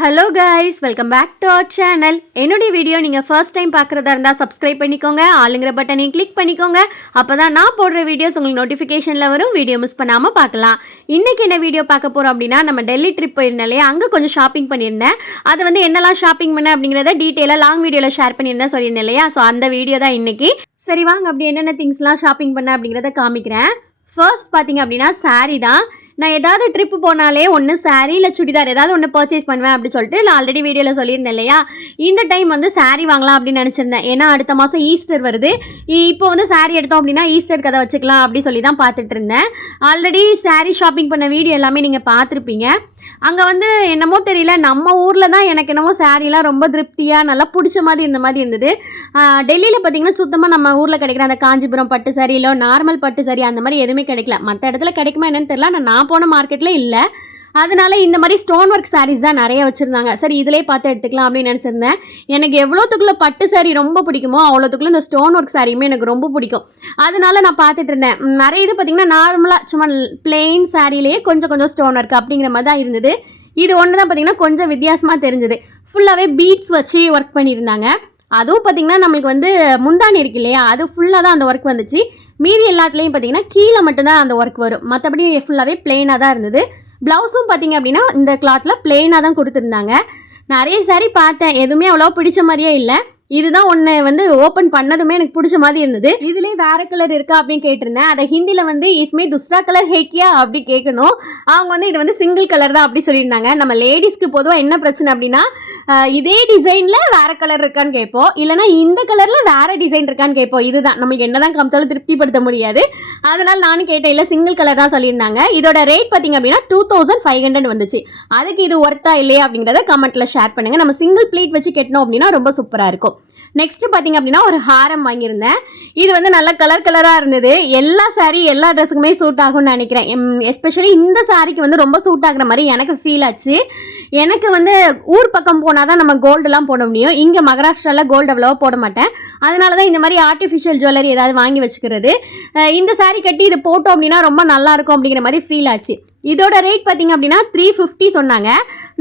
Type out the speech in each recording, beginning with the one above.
Hello guys welcome back to our channel என்னுடைய video நீங்கள் first time பார்க்குறதா இருந்தால் சப்ஸ்கிரைப் பண்ணிக்கோங்க. ஆளுங்கிற பட்டனையும் கிளிக் பண்ணிக்கோங்க. அப்போ தான் நான் போடுற வீடியோஸ் உங்களுக்கு நோட்டிஃபிகேஷனில் வரும். வீடியோ மிஸ் பண்ணாமல் பார்க்கலாம். இன்றைக்கி என்ன வீடியோ பார்க்க போகிறோம் அப்படின்னா நம்ம டெல்லி ட்ரிப் போயிருந்தேன் இல்லையா அங்கே கொஞ்சம் ஷாப்பிங் பண்ணியிருந்தேன். அதை வந்து என்னெல்லாம் ஷாப்பிங் பண்ணேன் அப்படிங்கிறத டீட்டெயிலாக லாங் வீடியோவில் ஷேர் பண்ணியிருந்தேன் சொல்லியிருந்தேன் இல்லையா ஸோ அந்த வீடியோ தான் இன்றைக்கி சரி வாங்க. அப்படி என்னென்ன திங்ஸ்லாம் ஷாப்பிங் பண்ணேன் அப்படிங்கிறத காமிக்கிறேன். ஃபர்ஸ்ட் பார்த்தீங்க அப்படின்னா saree தான். நான் ஏதாவது ட்ரிப் போனாலே ஒன்று saree இல்லை சுடிதார் ஏதாவது ஒன்று பர்ச்சேஸ் பண்ணுவேன் அப்படின்னு சொல்லிட்டு நான் ஆல்ரெடி வீடியோவில் சொல்லியிருந்தேன் இல்லையா? இந்த டைம் வந்து saree வாங்கலாம் அப்படின்னு நினச்சிருந்தேன். ஏன்னா அடுத்த மாதம் ஈஸ்டர் வருது. இப்போ வந்து saree எடுத்தோம் அப்படின்னா ஈஸ்டர் கதை வச்சுக்கலாம் அப்படின்னு சொல்லி தான் பார்த்துட்டு இருந்தேன். ஆல்ரெடி saree ஷாப்பிங் பண்ண வீடியோ எல்லாமே நீங்கள் பார்த்துருப்பீங்க. அங்கே வந்து என்னமோ தெரியல நம்ம ஊரில் தான் எனக்கு என்னமோ சாரீலாம் ரொம்ப திருப்தியாக நல்லா பிடிச்ச மாதிரி இருந்த மாதிரி இருந்தது. டெல்லியில் பார்த்தீங்கன்னா சுத்தமாக நம்ம ஊரில் கிடைக்கிற அந்த காஞ்சிபுரம் பட்டு சரி இல்லை நார்மல் பட்டு சரி அந்த மாதிரி எதுவுமே கிடைக்கல. மற்ற இடத்துல கிடைக்குமா என்னன்னு தெரியல ஆனால் நான் போன மார்க்கெட்டில் இல்லை. அதனால இந்த மாதிரி ஸ்டோன் ஒர்க் சாரீஸ் தான் நிறைய வச்சுருந்தாங்க. சரி இதிலே பார்த்து எடுத்துக்கலாம் அப்படின்னு நினச்சிருந்தேன். எனக்கு எவ்வளோத்துக்குள்ளே பட்டு சாரீ ரொம்ப பிடிக்குமோ அவ்வளோத்துக்குள்ளே இந்த ஸ்டோன் ஒர்க் சாரியுமே எனக்கு ரொம்ப பிடிக்கும். அதனால நான் பார்த்துட்டு இருந்தேன். நிறைய இது பார்த்தீங்கன்னா நார்மலாக சும்மா பிளெயின் சாரிலேயே கொஞ்சம் கொஞ்சம் ஸ்டோன் ஒர்க் அப்படிங்கிற மாதிரி தான் இருந்தது. இது ஒன்று தான் பார்த்தீங்கன்னா கொஞ்சம் வித்தியாசமாக தெரிஞ்சது. ஃபுல்லாகவே பீட்ஸ் வச்சு ஒர்க் பண்ணியிருந்தாங்க. அதுவும் பார்த்தீங்கன்னா நம்மளுக்கு வந்து முந்தானி இருக்கு இல்லையா அது ஃபுல்லாக தான் அந்த ஒர்க் வந்துச்சு. மீதி எல்லாத்துலேயும் பார்த்தீங்கன்னா கீழே மட்டும்தான் அந்த ஒர்க் வரும். மற்றபடி ஃபுல்லாகவே பிளெயினாக தான் இருந்தது. ப்ளவுஸும் பார்த்தீங்க அப்படின்னா இந்த கிளாத்தில் பிளெயினாக தான் கொடுத்துருந்தாங்க. நிறைய சாரி பார்த்தேன். எதுவுமே அவ்வளோ பிடிச்ச மாதிரியே இல்லை. இதுதான் ஒன்று வந்து ஓப்பன் பண்ணதுமே எனக்கு பிடிச்ச மாதிரி இருந்தது. இதுலேயே வேற கலர் இருக்கா அப்படின்னு கேட்டிருந்தேன். அதை ஹிந்தியில் வந்து இஸ்மே துஸ்ரா கலர் ஹேக்கியா அப்படி கேட்கணும் அவங்க வந்து இது வந்து சிங்கிள் கலர் தான் அப்படி சொல்லியிருந்தாங்க. நம்ம லேடிஸ்க்கு பொதுவாக என்ன பிரச்சனை அப்படின்னா இதே டிசைனில் வேற கலர் இருக்கான்னு கேட்போம். இல்லைனா இந்த கலரில் வேற டிசைன் இருக்கான்னு கேட்போம். இதுதான். நம்மளுக்கு என்னதான் காமிச்சாலும் திருப்திப்படுத்த முடியாது. அதனால் நானும் கேட்டேன் இல்லை சிங்கிள் கலர் தான் சொல்லியிருந்தாங்க. இதோட ரேட் பார்த்தீங்க அப்படின்னா டூ தௌசண்ட் ஃபைவ் ஹண்ட்ரட் வந்துச்சு. அதுக்கு இது ஒர்த்தா இல்லையா அப்படிங்கிறத கமெண்ட்டில் ஷேர் பண்ணுங்கள் நம்ம சிங்கிள் பிளேட் வச்சு கெட்டினோம் அப்படின்னா ரொம்ப சூப்பராக இருக்கும். நெக்ஸ்ட்டு பார்த்தீங்க அப்படின்னா ஒரு ஹாரம் வாங்கியிருந்தேன். இது வந்து நல்ல கலர் கலராக இருந்தது. எல்லா சாரீ எல்லா ட்ரெஸ்ஸுக்குமே சூட் ஆகும்னு நினைக்கிறேன். எஸ்பெஷலி இந்த சாரிக்கு வந்து ரொம்ப சூட் ஆகுற மாதிரி எனக்கு ஃபீல் ஆச்சு. எனக்கு வந்து ஊர் பக்கம் போனால் தான் நம்ம கோல்டுலாம் போட முடியும். இங்கே மகாராஷ்டிராவில் கோல்டு அவ்வளோவா போட மாட்டேன். அதனால தான் இந்த மாதிரி ஆர்டிஃபிஷியல் ஜுவல்லரி ஏதாவது வாங்கி வச்சுக்கிறது. இந்த saree கட்டி இது போட்டோம் அப்படின்னா ரொம்ப நல்லாயிருக்கும் அப்படிங்கிற மாதிரி ஃபீல் ஆச்சு. இதோட ரேட் பார்த்தீங்க அப்படின்னா த்ரீ ஃபிஃப்டி சொன்னாங்க.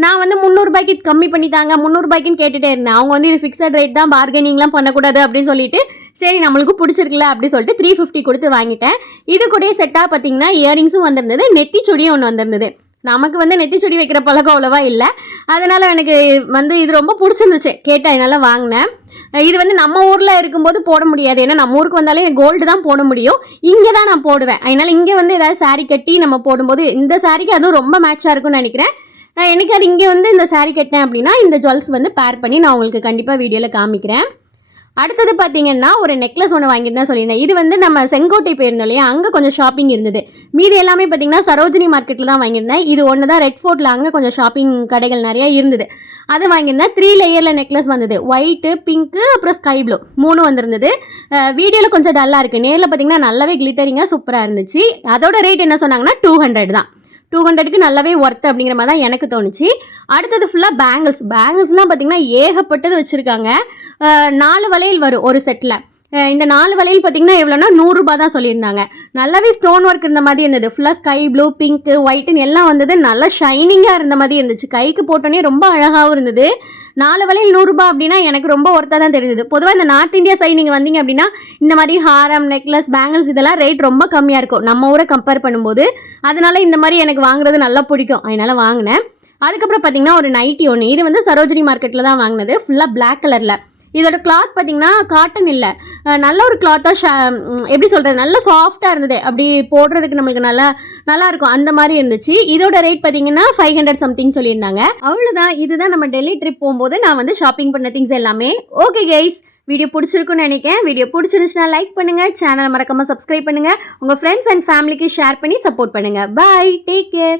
நான் வந்து முந்நூறுபாய்க்கு கம்மி பண்ணி தாங்க முந்நூறுபாய்க்குன்னு கேட்டுகிட்டே இருந்தேன். அவங்க வந்து இது ஃபிக்ஸட் ரேட் தான் பார்கெனிங்லாம் பண்ணக்கூடாது அப்படின்னு சொல்லிட்டு சரி நம்மளுக்கு பிடிச்சிருக்குல அப்படின்னு சொல்லிட்டு த்ரீ ஃபிஃப்டி கொடுத்து வாங்கிட்டேன். இது கூடயே செட்டாக பார்த்தீங்கன்னா இயரிங்ஸும் வந்திருந்தது நெத்தி சுடியும் ஒன்று வந்திருந்தது. நமக்கு வந்து நெத்தி சுடி வைக்கிற பழக்கம் அவ்வளோவா இல்லை. அதனால் எனக்கு வந்து இது ரொம்ப பிடிச்சிருந்துச்சு. கேட்டேன் என்னால் வாங்கினேன். இது வந்து நம்ம ஊரில் இருக்கும்போது போட முடியாது. ஏன்னா நம்ம ஊருக்கு வந்தாலே கோல்டு தான் போட முடியும். இங்கே தான் நான் போடுவேன். அதனால் இங்கே வந்து ஏதாவது saree கட்டி நம்ம போடும்போது இந்த சாரிக்கு அதுவும் ரொம்ப மேட்சாக இருக்கும்னு நினைக்கிறேன். நான் எனக்கு அது இங்கே வந்து இந்த saree கட்டினேன் அப்படின்னா இந்த ஜுவல்ஸ் வந்து பேர் பண்ணி நான் உங்களுக்கு கண்டிப்பாக வீடியோவில் காமிக்கிறேன். அடுத்தது பார்த்தீங்கன்னா ஒரு நெக்லஸ் ஒன்று வாங்கிட்டு சொல்லியிருந்தேன். இது வந்து நம்ம செங்கோட்டை போயிருந்தோம் இல்லையா? அங்கே கொஞ்சம் ஷாப்பிங் இருந்தது. மீதி எல்லாமே பார்த்தீங்கன்னா சரோஜினி மார்க்கெட்டில் தான் வாங்கியிருந்தேன். இது ஒன்று தான் ரெட் ஃபோர்ட்டில் அங்கே கொஞ்சம் ஷாப்பிங் கடைகள் நிறையா இருந்தது. அது வாங்கியிருந்தேன். த்ரீ லேயரில் நெக்லஸ் வந்தது. ஒயிட்டு பிங்க்கு அப்புறம் ஸ்கை ப்ளூ மூணு வந்திருந்தது. வீடியோவில் கொஞ்சம் டல்லாக இருக்குது நேரில் பார்த்தீங்கன்னா நல்லாவே கிளிட்டரிங்காக சூப்பராக இருந்துச்சு. அதோட ரேட் என்ன சொன்னாங்கன்னா டூ ஹண்ட்ரட் தான். டூ ஹண்ட்ரடுக்கு நல்லாவே ஒர்த் அப்படிங்கிற மாதிரி தான் எனக்கு தோணுச்சு. அடுத்தது ஃபுல்லாக பேங்கிள்ஸ் பேங்கிள்ஸ்லாம் பார்த்திங்கன்னா ஏகப்பட்டது வச்சுருக்காங்க. நாலு வளையல் வரும் ஒரு செட்டில் இந்த நாலு வளையல் பார்த்தீங்கன்னா எவ்வளோனா நூறுரூபா தான் சொல்லியிருந்தாங்க. நல்லாவே ஸ்டோன் ஒர்க் இருந்த மாதிரி இருந்தது. ஃபுல்லாக ஸ்கை ப்ளூ பிங்க்கு ஒயிட்டுன்னு எல்லாம் வந்தது. நல்லா ஷைனிங்காக இருந்த மாதிரி இருந்துச்சு. கைக்கு போட்டோன்னே ரொம்ப அழகாகவும் இருந்தது. நாலு வளையல் நூறுரூபா அப்படின்னா எனக்கு ரொம்ப ஒர்த்தாக தான் தெரியுது. பொதுவாக இந்த நார்த் இந்தியா சைடு நீங்கள் வந்தீங்க அப்படின்னா இந்த மாதிரி ஹாரம் நெக்லஸ் பேங்கிள்ஸ் இதெல்லாம் ரேட் ரொம்ப கம்மியாக இருக்கும். நம்ம ஊரை கம்பேர் பண்ணும்போது. அதனால இந்த மாதிரி எனக்கு வாங்குறது நல்லா பிடிக்கும். அதனால் வாங்கினேன். அதுக்கப்புறம் பார்த்தீங்கன்னா ஒரு நைட்டி ஒன்று இது வந்து சரோஜினி மார்க்கெட்டில் தான் வாங்கினது. ஃபுல்லாக பிளாக் கலரில் இதோட கிளாத் பார்த்தீங்கன்னா காட்டன் இல்லை. நல்ல ஒரு கிளாத்தாக ஷ எப்படி சொல்கிறது நல்ல சாஃப்டாக இருந்தது. அப்படி போடுறதுக்கு நம்மளுக்கு நல்லா நல்லா இருக்கும். அந்த மாதிரி இருந்துச்சு. இதோட ரேட் பார்த்தீங்கன்னா ஃபைவ் ஹண்ட்ரட் சம்திங் சொல்லியிருந்தாங்க. அவ்வளோதான் இதுதான் நம்ம டெல்லி ட்ரிப் போகும்போது நான் வந்து ஷாப்பிங் பண்ண திங்ஸ் எல்லாமே. ஓகே கைஸ் வீடியோ பிடிச்சிருக்குன்னு நினைக்கிறேன். வீடியோ பிடிச்சிருந்துச்சுன்னா லைக் பண்ணுங்கள் சேனலை மறக்காமல் சப்ஸ்கிரைப் பண்ணுங்கள் உங்கள் ஃப்ரெண்ட்ஸ் அண்ட் ஃபேமிலிக்கு ஷேர் பண்ணி சப்போர்ட் பண்ணுங்கள் பாய் டேக் கேர்